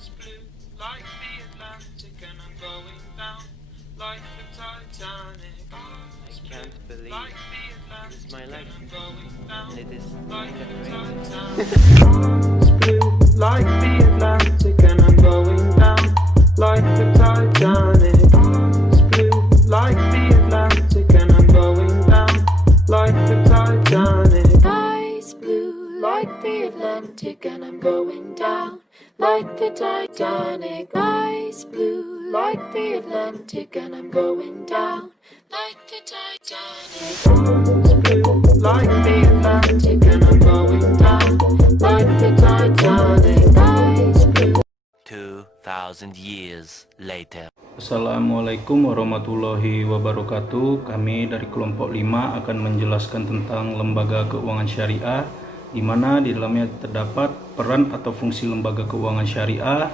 It's blue like the Atlantic and I'm going down like the Titanic. I can't believe Like the this is my Atlantic life, and I'm going down and it is like the decorated. Titanic. It's blue like the Atlantic and I'm going down like the Titanic. It's blue like the Atlantic and I'm going down like the Titanic. Sky's blue like the Atlantic and I'm going down like the Titanic. Sky's blue like the Atlantic and I'm going down like the Titanic. It's blue like the Atlantic and I'm going down like the Titanic. Sky's blue. 2,000 years later. Assalamualaikum warahmatullahi wabarakatuh. Kami dari kelompok 5 akan menjelaskan tentang lembaga keuangan syariah, di mana di dalamnya terdapat peran atau fungsi lembaga keuangan syariah,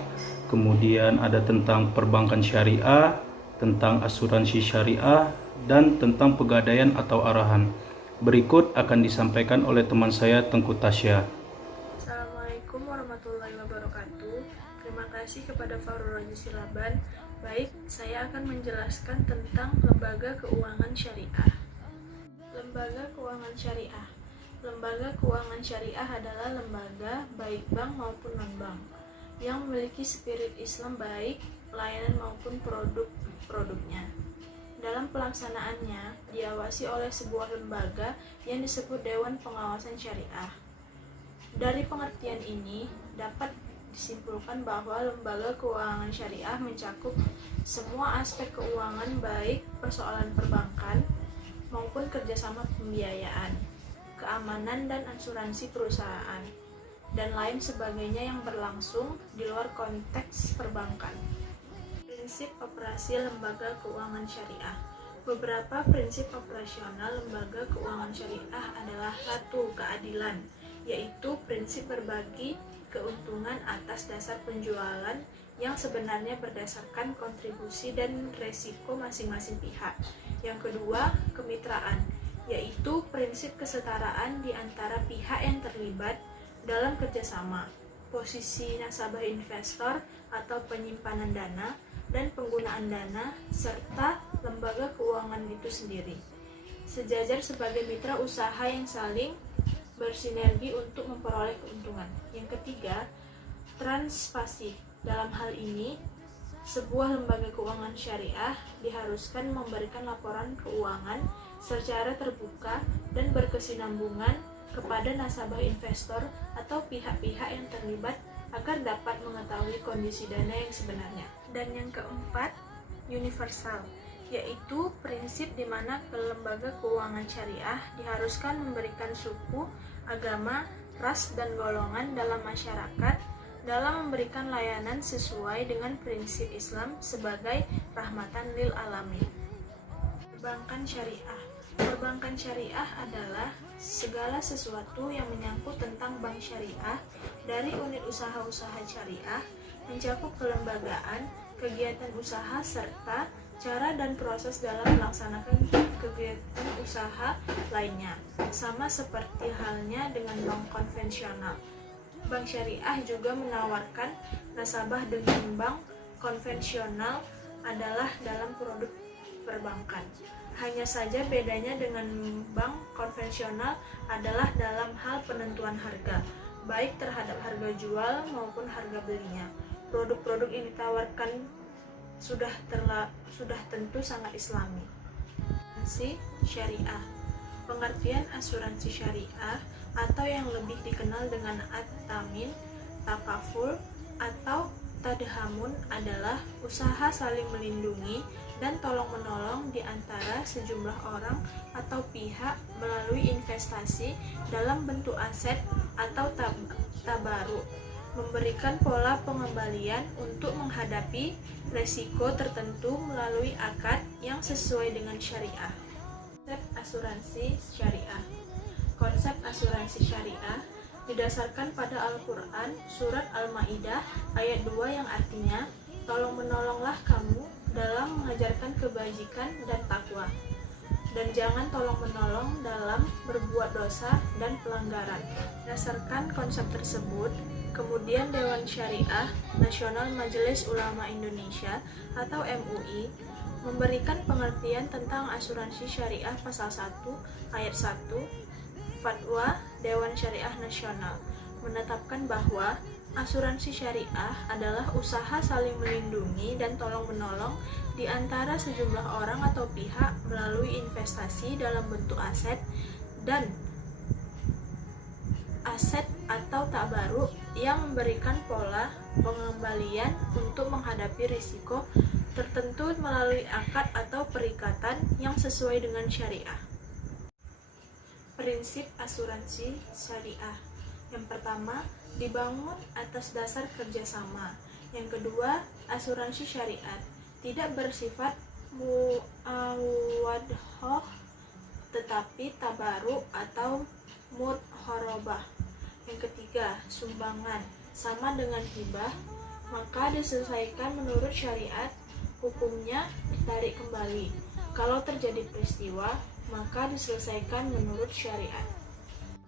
kemudian ada tentang perbankan syariah, tentang asuransi syariah, dan tentang pegadaian atau arahan. Berikut akan disampaikan oleh teman saya, Tengku Tasya. Assalamualaikum warahmatullahi wabarakatuh. Terima kasih kepada Farul Raji Silaban. Baik, saya akan menjelaskan tentang lembaga keuangan syariah. Lembaga keuangan syariah. Lembaga keuangan syariah adalah lembaga baik bank maupun non-bank yang memiliki spirit Islam baik layanan maupun produk-produknya. Dalam pelaksanaannya diawasi oleh sebuah lembaga yang disebut Dewan Pengawasan Syariah. Dari pengertian ini dapat disimpulkan bahwa lembaga keuangan syariah mencakup semua aspek keuangan baik persoalan perbankan maupun kerjasama pembiayaan, keamanan dan asuransi perusahaan, dan lain sebagainya yang berlangsung di luar konteks perbankan. Prinsip operasi lembaga keuangan syariah. Beberapa prinsip operasional lembaga keuangan syariah adalah satu, keadilan, yaitu prinsip berbagi keuntungan atas dasar penjualan yang sebenarnya berdasarkan kontribusi dan resiko masing-masing pihak. Yang kedua, kemitraan, yaitu prinsip kesetaraan di antara pihak yang terlibat dalam kerjasama, posisi nasabah investor atau penyimpanan dana, dan penggunaan dana, serta lembaga keuangan itu sendiri. Sejajar sebagai mitra usaha yang saling bersinergi untuk memperoleh keuntungan. Yang ketiga, transpasif. Dalam hal ini, sebuah lembaga keuangan syariah diharuskan memberikan laporan keuangan secara terbuka dan berkesinambungan kepada nasabah investor atau pihak-pihak yang terlibat agar dapat mengetahui kondisi dana yang sebenarnya. Dan yang keempat, universal, yaitu prinsip di mana lembaga keuangan syariah diharuskan memberikan suku, agama, ras, dan golongan dalam masyarakat dalam memberikan layanan sesuai dengan prinsip Islam sebagai rahmatan lil alamin. Perbankan syariah. Perbankan syariah adalah segala sesuatu yang menyangkut tentang bank syariah dari unit usaha-usaha syariah, mencakup kelembagaan, kegiatan usaha, serta cara dan proses dalam melaksanakan kegiatan usaha lainnya. Sama seperti halnya dengan bank konvensional. Bank syariah juga menawarkan nasabah dengan bank konvensional adalah dalam produk perbankan. Hanya saja bedanya dengan bank konvensional adalah dalam hal penentuan harga, baik terhadap harga jual maupun harga belinya. Produk-produk yang ditawarkan sudah tentu sangat islami. Asuransi syariah. Pengertian asuransi syariah atau yang lebih dikenal dengan at-tamin, takaful, atau tadhamun adalah usaha saling melindungi dan tolong-menolong di antara sejumlah orang atau pihak melalui investasi dalam bentuk aset atau tabaruk, memberikan pola pengembalian untuk menghadapi resiko tertentu melalui akad yang sesuai dengan syariah. Konsep asuransi syariah. Konsep asuransi syariah didasarkan pada Al-Quran, surat Al-Ma'idah ayat 2 yang artinya, tolong menolonglah kamu dalam mengajarkan kebajikan dan takwa, dan jangan tolong menolong dalam berbuat dosa dan pelanggaran. Berdasarkan konsep tersebut, Kemudian Dewan Syariah Nasional Majelis Ulama Indonesia atau MUI memberikan pengertian tentang asuransi syariah pasal 1 ayat 1 Fatwa Dewan Syariah Nasional menetapkan bahwa asuransi syariah adalah usaha saling melindungi dan tolong-menolong di antara sejumlah orang atau pihak melalui investasi dalam bentuk aset atau tabaruk yang memberikan pola pengembalian untuk menghadapi risiko tertentu melalui akad atau perikatan yang sesuai dengan syariah. Prinsip asuransi syariah. Yang pertama, dibangun atas dasar kerjasama. Yang kedua, asuransi syariat tidak bersifat muawadhoh tetapi tabaruk atau mudharabah. Yang ketiga, sumbangan sama dengan hibah, maka diselesaikan menurut syariat, hukumnya ditarik kembali. Kalau terjadi peristiwa, maka diselesaikan menurut syariat.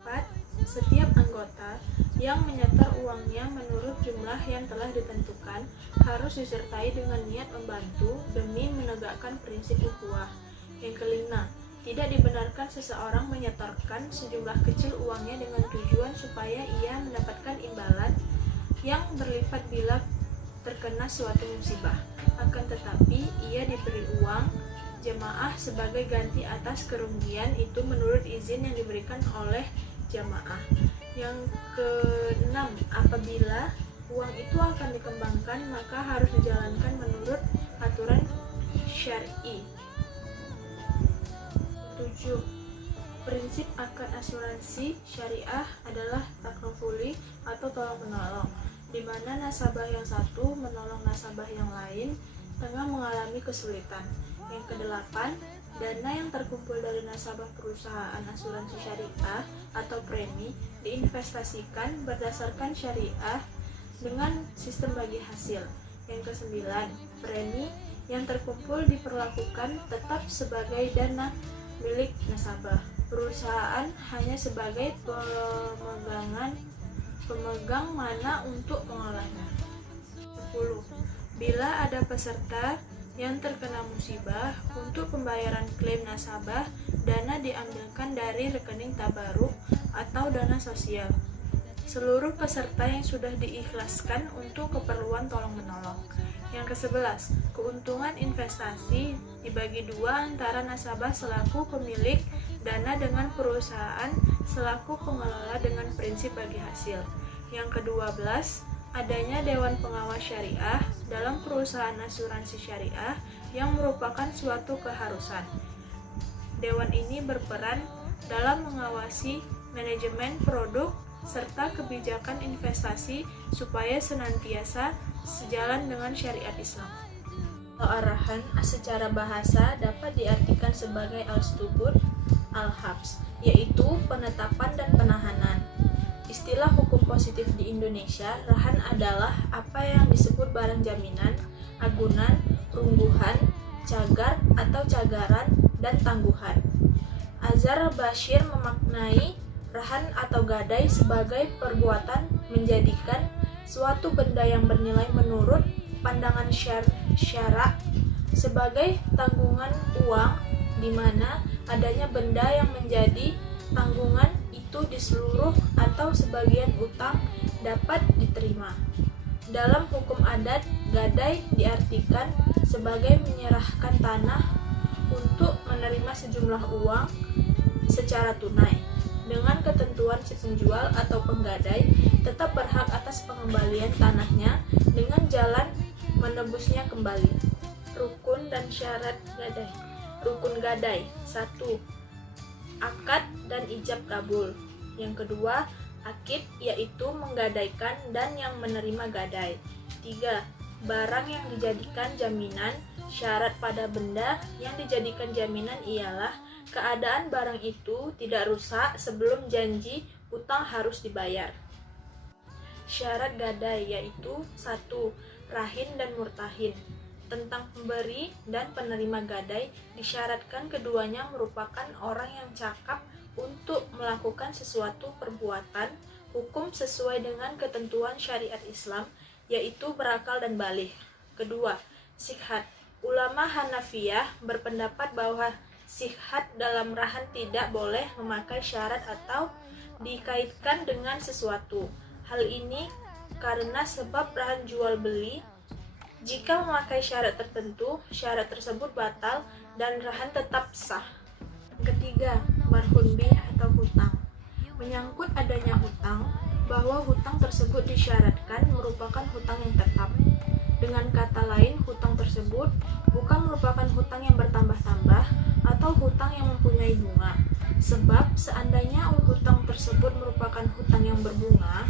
4. Setiap anggota yang menyetor uangnya menurut jumlah yang telah ditentukan harus disertai dengan niat membantu demi menegakkan prinsip ukhuwah. Yang kelima, tidak dibenarkan seseorang menyetorkan sejumlah kecil uangnya dengan tujuan supaya ia mendapatkan imbalan yang berlipat bila terkena suatu musibah. Akan tetapi, ia diberi uang jamaah sebagai ganti atas kerugian itu menurut izin yang diberikan oleh jamaah. Yang keenam, apabila uang itu akan dikembangkan, maka harus dijalankan menurut aturan syar'i. 7. Prinsip akad asuransi syariah adalah takafuli atau tolong-menolong, di mana nasabah yang satu menolong nasabah yang lain tengah mengalami kesulitan. Yang kedelapan, dana yang terkumpul dari nasabah perusahaan asuransi syariah atau premi diinvestasikan berdasarkan syariah dengan sistem bagi hasil. Yang kesembilan, premi yang terkumpul diperlakukan tetap sebagai dana milik nasabah. Perusahaan hanya sebagai pemegang mana untuk mengolahnya. 10. Bila ada peserta yang terkena musibah, untuk pembayaran klaim nasabah, dana diambilkan dari rekening tabaruk atau dana sosial seluruh peserta yang sudah diikhlaskan untuk keperluan tolong-menolong. Yang ke-11, keuntungan investasi dibagi dua antara nasabah selaku pemilik dana dengan perusahaan selaku pengelola dengan prinsip bagi hasil. Yang ke-12, adanya Dewan Pengawas Syariah dalam perusahaan asuransi syariah yang merupakan suatu keharusan. Dewan ini berperan dalam mengawasi manajemen produk serta kebijakan investasi supaya senantiasa sejalan dengan syariat Islam. Al-arahan secara bahasa dapat diartikan sebagai al-stubur, al-habs, yaitu penetapan dan penahanan. Istilah hukum positif di Indonesia, rahan adalah apa yang disebut barang jaminan, agunan, rungguhan, cagar atau cagaran, dan tangguhan. Azhar Bashir memaknai rahan atau gadai sebagai perbuatan menjadikan suatu benda yang bernilai menurut pandangan syara' sebagai tanggungan uang, di mana adanya benda yang menjadi tanggungan itu di seluruh atau sebagian utang dapat diterima. Dalam hukum adat, gadai diartikan sebagai menyerahkan tanah untuk menerima sejumlah uang secara tunai, dengan ketentuan si penjual atau penggadai tetap berhak atas pengembalian tanahnya dengan jalan menebusnya kembali. Rukun dan syarat gadai. Rukun gadai 1. Akad dan ijab kabul. Yang kedua, akid, yaitu menggadaikan dan yang menerima gadai. 3. Barang yang dijadikan jaminan. Syarat pada benda yang dijadikan jaminan ialah keadaan barang itu tidak rusak sebelum janji utang harus dibayar. Syarat gadai yaitu 1. Rahin dan murtahin. Tentang pemberi dan penerima gadai disyaratkan keduanya merupakan orang yang cakap untuk melakukan sesuatu perbuatan, hukum sesuai dengan ketentuan syariat Islam, yaitu berakal dan baligh. Kedua, sihat. Ulama Hanafiyah berpendapat bahwa sihat dalam rahan tidak boleh memakai syarat atau dikaitkan dengan sesuatu. Hal ini karena sebab rahan jual beli. Jika memakai syarat tertentu, syarat tersebut batal dan rahan tetap sah. Ketiga, marhun bih atau hutang. Menyangkut adanya hutang, bahwa hutang tersebut disyaratkan merupakan hutang yang tetap. Dengan kata lain, hutang tersebut bukan merupakan hutang yang bertambah-tambah atau hutang yang mempunyai bunga. Sebab seandainya hutang tersebut merupakan hutang yang berbunga,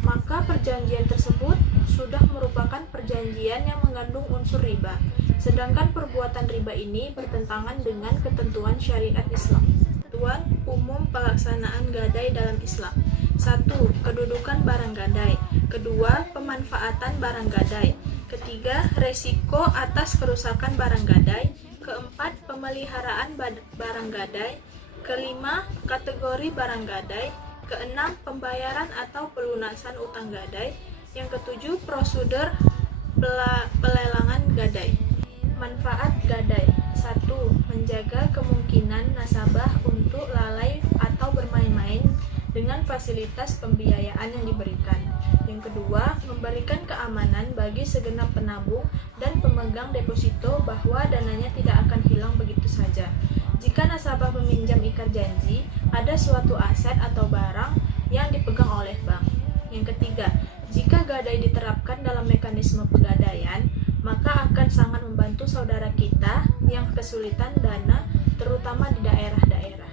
maka perjanjian tersebut sudah merupakan perjanjian yang mengandung unsur riba. Sedangkan perbuatan riba ini bertentangan dengan ketentuan syariat Islam. Ketentuan umum pelaksanaan gadai dalam Islam. 1. Kedudukan barang gadai. Kedua, pemanfaatan barang gadai. Ketiga, resiko atas kerusakan barang gadai. Keempat, pemeliharaan barang gadai. Kelima, kategori barang gadai. Keenam, pembayaran atau pelunasan utang gadai. Yang ketujuh, prosedur pelelangan gadai. Manfaat gadai. 1. Menjaga kemungkinan nasabah untuk lalai atau bermain-main dengan fasilitas pembiayaan yang diberikan. Yang kedua, memberikan keamanan bagi segenap penabung dan pemegang deposito bahwa dananya tidak akan hilang begitu saja. Jika nasabah meminjam ikat janji, ada suatu aset atau barang yang dipegang oleh bank. Yang ketiga, jika gadai diterapkan dalam mekanisme pegadaian, maka akan sangat membantu saudara kita yang kesulitan dana, terutama di daerah-daerah.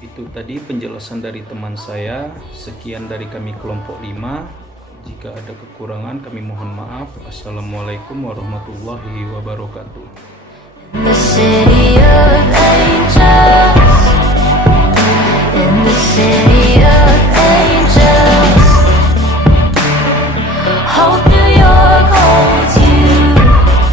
Itu tadi penjelasan dari teman saya. Sekian dari kami kelompok 5. Jika ada kekurangan kami mohon maaf. Assalamualaikum warahmatullahi wabarakatuh. The city